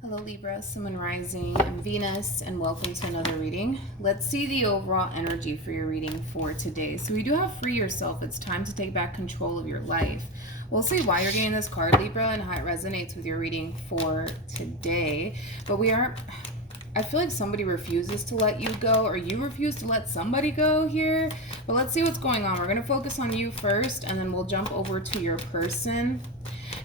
Hello Libra, Sun and Rising, I'm Venus, and welcome to another reading. Let's see the overall energy for your reading for today. So we do have Free Yourself. It's time to take back control of your life. We'll see why you're getting this card, Libra, and how it resonates with your reading for today. But I feel like somebody refuses to let you go, or you refuse to let somebody go here. But let's see what's going on. We're going to focus on you first, and then we'll jump over to your person.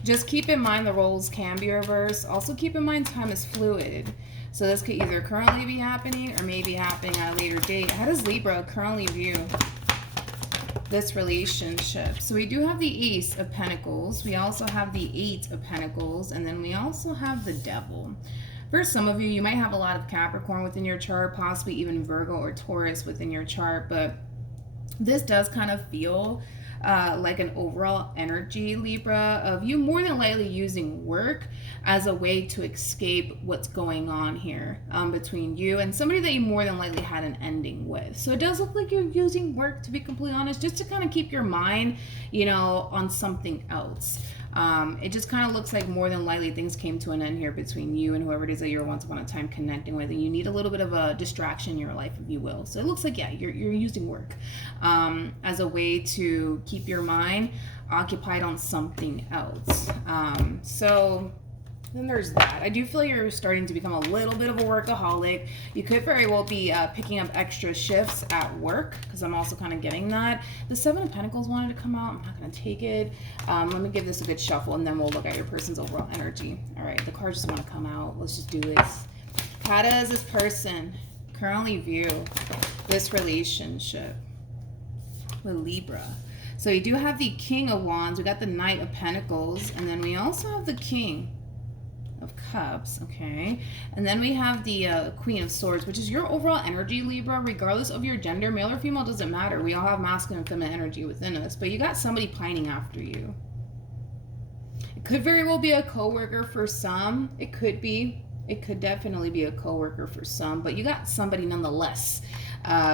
Just keep in mind the roles can be reversed. Also keep in mind time is fluid. So this could either currently be happening or maybe happening at a later date. How does Libra currently view this relationship? So we do have the Ace of Pentacles. We also have the Eight of Pentacles. And then we also have the Devil. For some of you, you might have a lot of Capricorn within your chart, possibly even Virgo or Taurus within your chart. But this does kind of feel like an overall energy, Libra, of you more than likely using work as a way to escape what's going on here between you and somebody that you more than likely had an ending with. So it does look like you're using work, to be completely honest, just to kind of keep your mind, on something else. It just kind of looks like more than likely things came to an end here between you and whoever it is that you're once upon a time connecting with, and you need a little bit of a distraction in your life, if you will. So it looks like, yeah, you're using work as a way to keep your mind occupied on something else. So then there's that. I do feel you're starting to become a little bit of a workaholic. You could very well be picking up extra shifts at work, because I'm also kind of getting that. The Seven of Pentacles wanted to come out. I'm not going to take it. Let me give this a good shuffle, and then we'll look at your person's overall energy. All right, the cards just want to come out. Let's just do this. How does this person currently view this relationship with Libra? So you do have the King of Wands. We got the Knight of Pentacles, and then we also have the King of Cups, okay? And then we have the Queen of Swords, which is your overall energy, Libra, regardless of your gender, male or female, doesn't matter. We all have masculine and feminine energy within us, but you got somebody pining after you. It could very well be a coworker for some. It could definitely be a coworker for some, but you got somebody nonetheless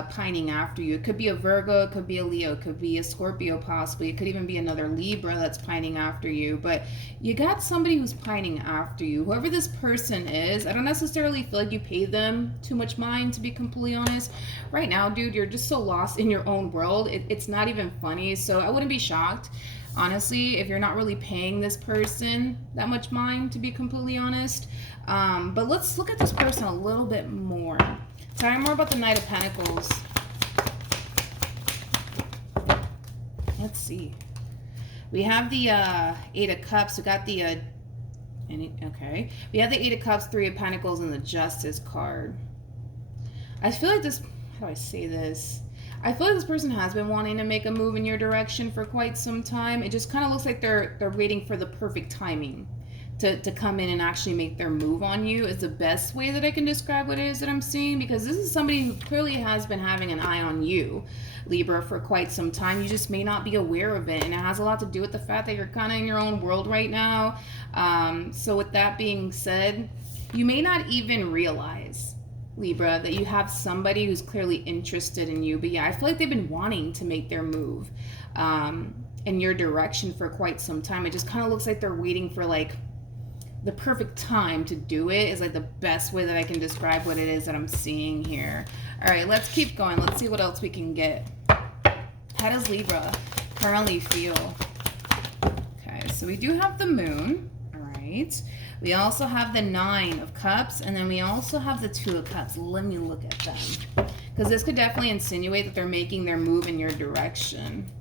pining after you. It could be a Virgo, it could be a Leo, it could be a Scorpio possibly. It could even be another Libra that's pining after you. But you got somebody who's pining after you. Whoever this person is, I don't necessarily feel like you pay them too much mind, to be completely honest. Right now, dude, you're just so lost in your own world. It's not even funny. So I wouldn't be shocked, honestly, if you're not really paying this person that much mind, to be completely honest. But let's look at this person a little bit more. Tell me more about the Knight of Pentacles. Let's see. We have the Eight of Cups. We got the okay. We have the Eight of Cups, Three of Pentacles, and the Justice card. I feel like this. How do I say this? I feel like this person has been wanting to make a move in your direction for quite some time. It just kind of looks like they're waiting for the perfect timing to come in and actually make their move on you, is the best way that I can describe what it is that I'm seeing, because this is somebody who clearly has been having an eye on you, Libra, for quite some time. You just may not be aware of it, and it has a lot to do with the fact that you're kind of in your own world right now. So with that being said, you may not even realize, Libra, that you have somebody who's clearly interested in you. But yeah, I feel like they've been wanting to make their move in your direction for quite some time. It just kind of looks like they're waiting for like the perfect time to do it, is like the best way that I can describe what it is that I'm seeing here. All right, let's keep going. Let's see what else we can get. How does Libra currently feel? Okay, so we do have the Moon. All right. We also have the Nine of Cups, and then we also have the Two of Cups. Let me look at them, because this could definitely insinuate that they're making their move in your direction.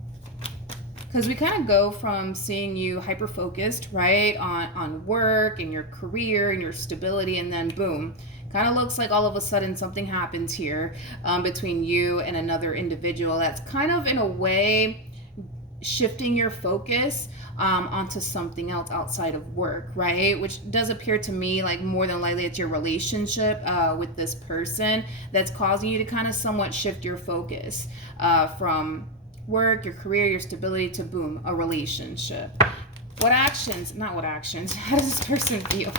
Because we kind of go from seeing you hyper-focused, right, on work and your career and your stability, and then boom, kind of looks like all of a sudden something happens here between you and another individual that's kind of, in a way, shifting your focus onto something else outside of work, right? Which does appear to me like more than likely it's your relationship with this person that's causing you to kind of somewhat shift your focus from work, your career, your stability, to boom, a relationship. How does this person feel?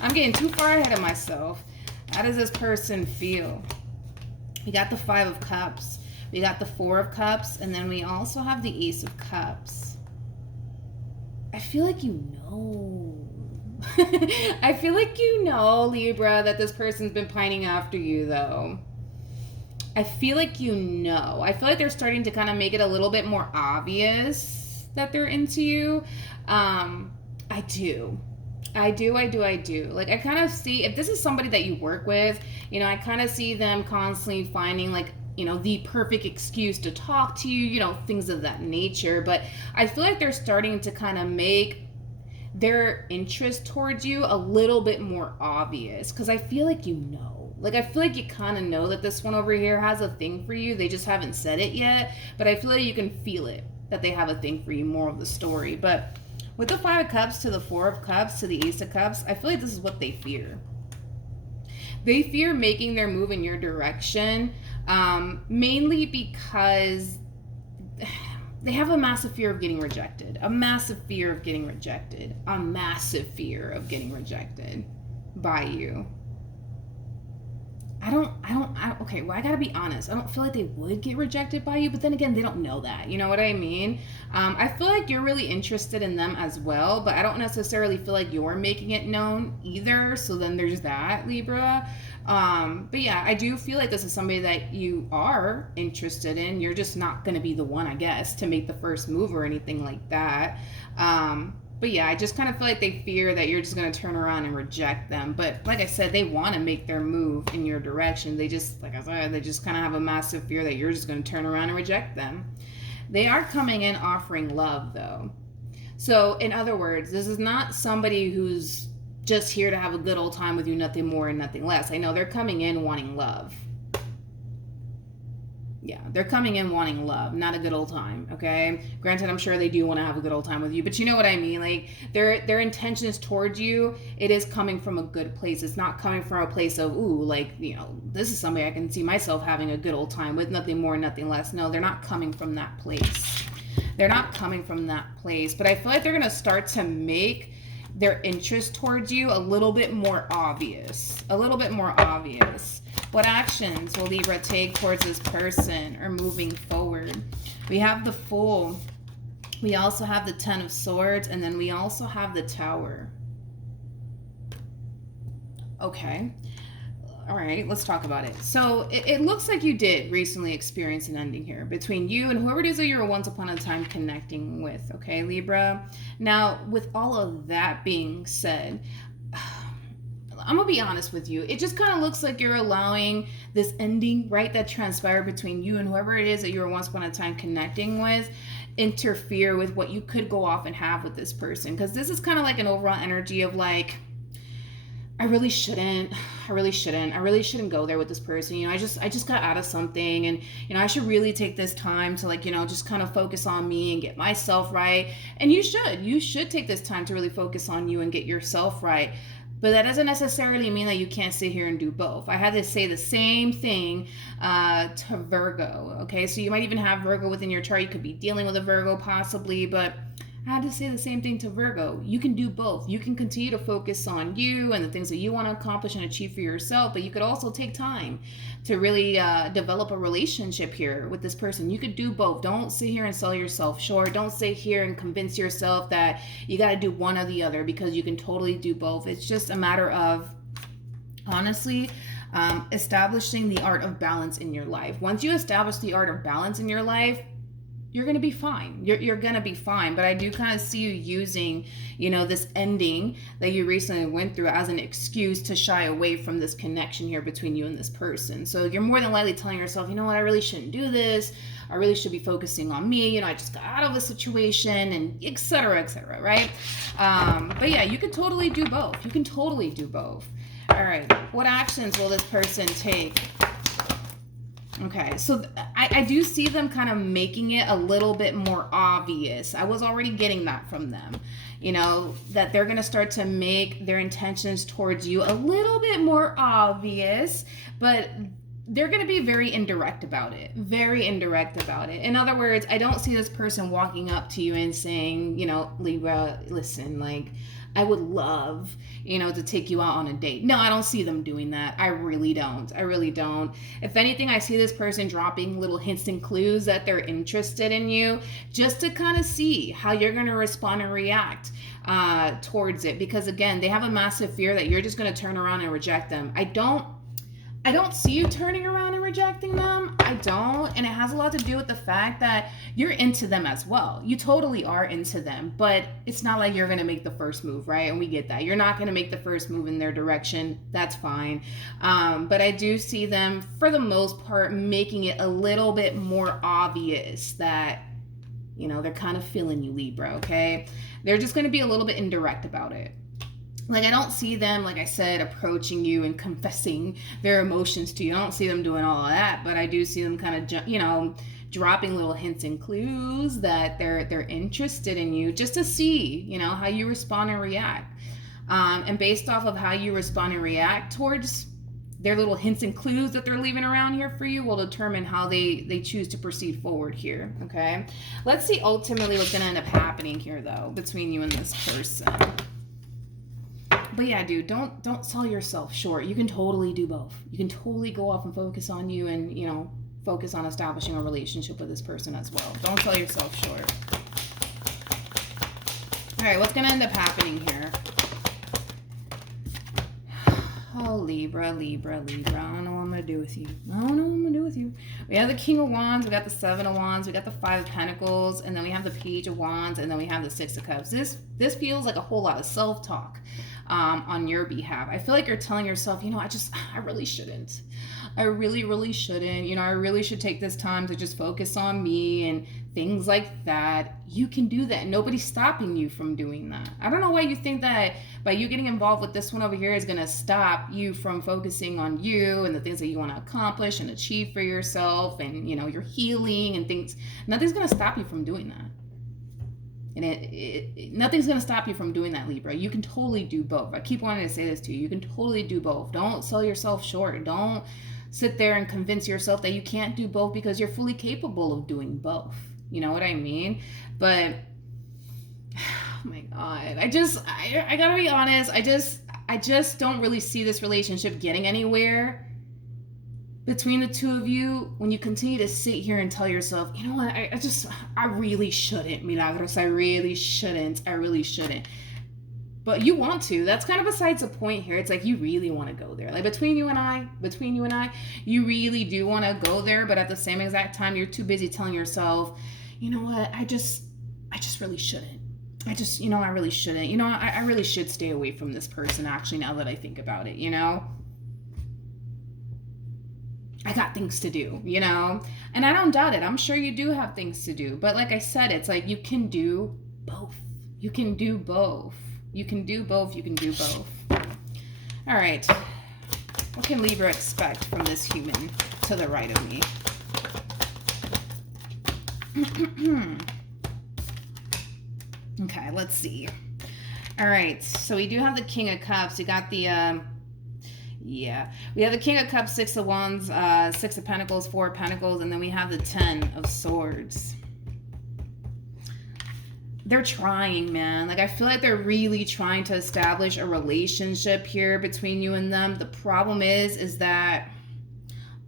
I'm getting too far ahead of myself. How does this person feel? We got the Five of Cups. We got the Four of Cups, and then we also have the Ace of Cups. I feel like you know. I feel like you know, Libra, that this person's been pining after you, though. I feel like you know. I feel like they're starting to kind of make it a little bit more obvious that they're into you. I do. I do. Like, I kind of see, if this is somebody that you work with, you know, I kind of see them constantly finding, like, you know, the perfect excuse to talk to you, you know, things of that nature. But I feel like they're starting to kind of make their interest towards you a little bit more obvious, because I feel like you know. Like, I feel like you kind of know that this one over here has a thing for you. They just haven't said it yet. But I feel like you can feel it, that they have a thing for you, more of the story. But with the Five of Cups to the Four of Cups to the Ace of Cups, I feel like this is what they fear. They fear making their move in your direction, mainly because they have a massive fear of getting rejected. A massive fear of getting rejected. A massive fear of getting rejected by you. Okay, well, I gotta be honest. I don't feel like they would get rejected by you, but then again, they don't know that. You know what I mean? I feel like you're really interested in them as well, but I don't necessarily feel like you're making it known either. So then there's that, Libra. But yeah, I do feel like this is somebody that you are interested in. You're just not gonna be the one, I guess, to make the first move or anything like that. But yeah, I just kind of feel like they fear that you're just going to turn around and reject them. But like I said, they want to make their move in your direction. They just, like I said, they just kind of have a massive fear that you're just going to turn around and reject them. They are coming in offering love, though. So in other words, this is not somebody who's just here to have a good old time with you, nothing more and nothing less. I know they're coming in wanting love. Yeah, they're coming in wanting love, not a good old time, okay? Granted, I'm sure they do want to have a good old time with you, but you know what I mean? Like, their intentions towards you, it is coming from a good place. It's not coming from a place of, ooh, like, you know, this is somebody I can see myself having a good old time with, nothing more, nothing less. No, they're not coming from that place. They're not coming from that place. But I feel like they're going to start to make their interest towards you a little bit more obvious. A little bit more obvious. What actions will Libra take towards this person or moving forward? We have the Fool. We also have the Ten of Swords. And then we also have the Tower. Okay. All right, let's talk about it. So it looks like you did recently experience an ending here between you and whoever it is that you were once upon a time connecting with. Okay, Libra. Now, with all of that being said, I'm gonna be honest with you. It just kind of looks like you're allowing this ending, right, that transpired between you and whoever it is that you were once upon a time connecting with, interfere with what you could go off and have with this person. Because this is kind of like an overall energy of like, I really shouldn't go there with this person. You know, I just got out of something, and you know, I should really take this time to, like, you know, just kind of focus on me and get myself right. And you should take this time to really focus on you and get yourself right. But that doesn't necessarily mean that you can't sit here and do both. I had to say the same thing to Virgo. Okay, so you might even have Virgo within your chart. You could be dealing with a Virgo possibly, but I had to say the same thing to Virgo. You can do both. You can continue to focus on you and the things that you want to accomplish and achieve for yourself, but you could also take time to really develop a relationship here with this person. You could do both. Don't sit here and sell yourself short. Don't sit here and convince yourself that you got to do one or the other, because you can totally do both. It's just a matter of, honestly, establishing the art of balance in your life. Once you establish the art of balance in your life, you're going to be fine. You're going to be fine. But I do kind of see you using, you know, this ending that you recently went through as an excuse to shy away from this connection here between you and this person. So you're more than likely telling yourself, you know what, I really shouldn't do this. I really should be focusing on me. You know, I just got out of a situation, and et cetera, right? But yeah, you can totally do both. You can totally do both. All right. What actions will this person take? Okay, so I do see them kind of making it a little bit more obvious. I was already getting that from them, you know, that they're going to start to make their intentions towards you a little bit more obvious, but they're going to be very indirect about it. Very indirect about it. In other words, I don't see this person walking up to you and saying, you know, Libra, listen, like, I would love, to take you out on a date. No, I don't see them doing that. I really don't. If anything, I see this person dropping little hints and clues that they're interested in you, just to kind of see how you're going to respond and react towards it. Because again, they have a massive fear that you're just going to turn around and reject them. I don't see you turning around and rejecting them. I don't. And it has a lot to do with the fact that you're into them as well. You totally are into them, but it's not like you're going to make the first move, right? And we get that. You're not going to make the first move in their direction. That's fine. But I do see them, for the most part, making it a little bit more obvious that, they're kind of feeling you, Libra, okay? They're just going to be a little bit indirect about it. Like, I don't see them, like I said, approaching you and confessing their emotions to you. I don't see them doing all of that, but I do see them kind of, dropping little hints and clues that they're interested in you, just to see, how you respond and react. And based off of how you respond and react towards their little hints and clues that they're leaving around here for you will determine how they choose to proceed forward here, okay? Let's see ultimately what's going to end up happening here, though, between you and this person. But yeah, dude, don't sell yourself short. You can totally do both. You can totally go off and focus on you and, focus on establishing a relationship with this person as well. Don't sell yourself short. All right, what's going to end up happening here? Oh, Libra. I don't know what I'm going to do with you. We have the King of Wands, we got the Seven of Wands, we got the Five of Pentacles, and then we have the Page of Wands, and then we have the Six of Cups. This feels like a whole lot of self-talk on your behalf. I feel like you're telling yourself, I really shouldn't. I really shouldn't. I really should take this time to just focus on me and things like that. You can do that. Nobody's stopping you from doing that. I don't know why you think that by you getting involved with this one over here is going to stop you from focusing on you and the things that you want to accomplish and achieve for yourself and, your healing and things. Nothing's going to stop you from doing that. And nothing's going to stop you from doing that, Libra. You can totally do both. I keep wanting to say this to you. You can totally do both. Don't sell yourself short. Don't sit there and convince yourself that you can't do both, because you're fully capable of doing both. You know what I mean? But, oh my God. I gotta be honest. I just don't really see this relationship getting anywhere between the two of you when you continue to sit here and tell yourself, you know what, I really shouldn't, Milagros. I really shouldn't. But you want to. That's kind of besides the point here. It's like you really want to go there. Like between you and I, you really do want to go there, but at the same exact time, you're too busy telling yourself, you know what, I just really shouldn't. I really shouldn't. I really should stay away from this person, actually, now that I think about it, I got things to do, and I don't doubt it. I'm sure you do have things to do. But like I said, it's like you can do both. You can do both. All right. What can Libra expect from this human to the right of me? Okay, let's see. All right. So we do have the King of Cups. We got the... we have the King of Cups, Six of Wands, Six of Pentacles, Four of Pentacles, and then we have the Ten of Swords. They're trying, man. Like, I feel like they're really trying to establish a relationship here between you and them. The problem is that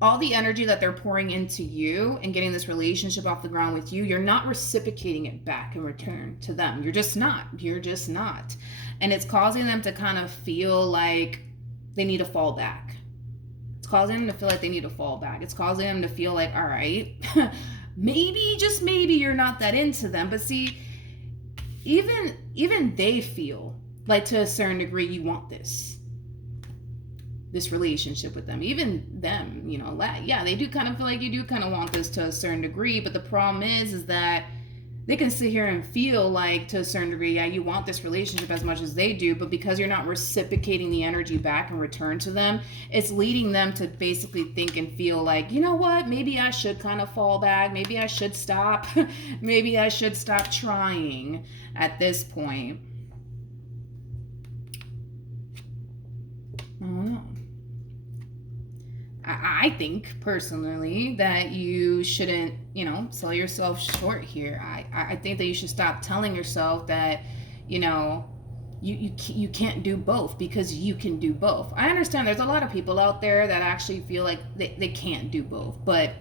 all the energy that they're pouring into you and getting this relationship off the ground with you, you're not reciprocating it back in return to them. You're just not. And it's causing them to kind of feel like they need to fall back. It's causing them to feel like they need to fall back. It's causing them to feel like, all right, maybe, just maybe you're not that into them. But see, even they feel like to a certain degree you want this relationship with them. Even them, they do kind of feel like you do kind of want this to a certain degree. But the problem is that they can sit here and feel like, to a certain degree, yeah, you want this relationship as much as they do, but because you're not reciprocating the energy back in return to them, it's leading them to basically think and feel like, you know what, maybe I should kind of fall back. Maybe I should stop. Maybe I should stop trying at this point. I don't know. I think personally that you shouldn't, sell yourself short here. I think that you should stop telling yourself that, you can't do both, because you can do both. I understand there's a lot of people out there that actually feel like they can't do both, but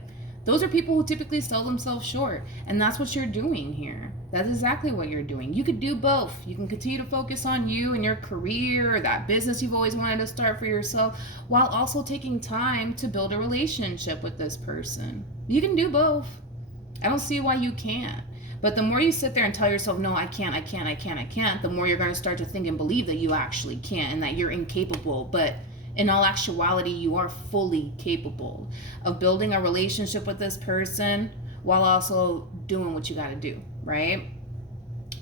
those are people who typically sell themselves short, and that's what you're doing here. That's exactly what you're doing. You could do both. You can continue to focus on you and your career, or that business you've always wanted to start for yourself, while also taking time to build a relationship with this person. You can do both. I don't see why you can't. But the more you sit there and tell yourself, no, I can't, the more you're going to start to think and believe that you actually can't and that you're incapable. But in all actuality, you are fully capable of building a relationship with this person while also doing what you got to do, right?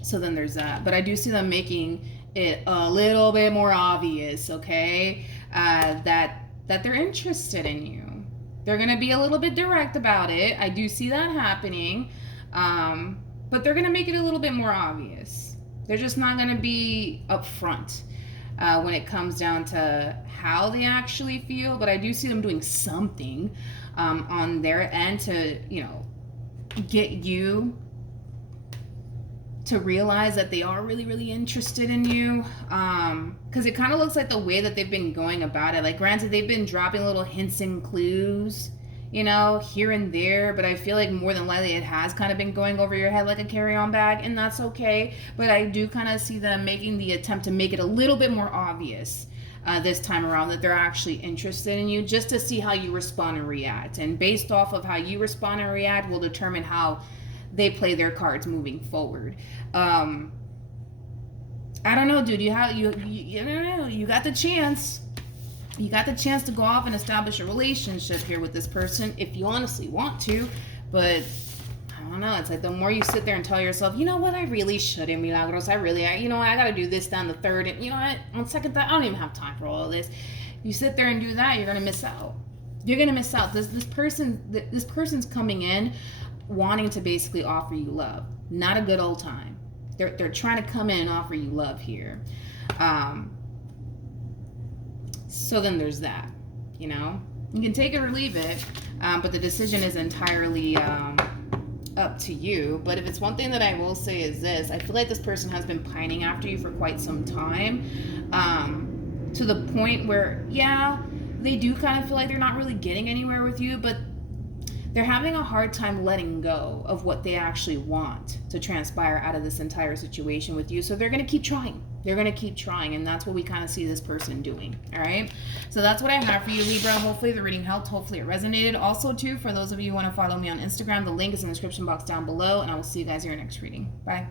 So then there's that. But I do see them making it a little bit more obvious, okay, that they're interested in you. They're going to be a little bit direct about it. I do see that happening. But they're going to make it a little bit more obvious. They're just not going to be upfront when it comes down to how they actually feel. But I do see them doing something on their end to, get you to realize that they are really, really interested in you. Because it kind of looks like the way that they've been going about it. Like, granted, they've been dropping little hints and clues, here and there, but I feel like more than likely it has kind of been going over your head like a carry-on bag, and that's okay. But I do kind of see them making the attempt to make it a little bit more obvious this time around that they're actually interested in you, just to see how you respond and react. And based off of how you respond and react will determine how they play their cards moving forward. I don't know, dude. You don't know. You got the chance. You got the chance to go off and establish a relationship here with this person if you honestly want to, but I don't know. It's like the more you sit there and tell yourself, you know what, I really shouldn't, Milagros. I got to do this down the third, and you know what, on second thought, I don't even have time for all of this. You sit there and do that, you're gonna miss out. You're gonna miss out. This person's coming in wanting to basically offer you love, not a good old time. They're trying to come in and offer you love here. So then there's that, you can take it or leave it, but the decision is entirely up to you. But if it's one thing that I will say is this: I feel like this person has been pining after you for quite some time, to the point where, yeah, they do kind of feel like they're not really getting anywhere with you, but they're having a hard time letting go of what they actually want to transpire out of this entire situation with you. So they're going to keep trying. And that's what we kind of see this person doing. All right. So that's what I have for you, Libra. Hopefully the reading helped. Hopefully it resonated. Also, too, for those of you who want to follow me on Instagram, the link is in the description box down below. And I will see you guys in your next reading. Bye.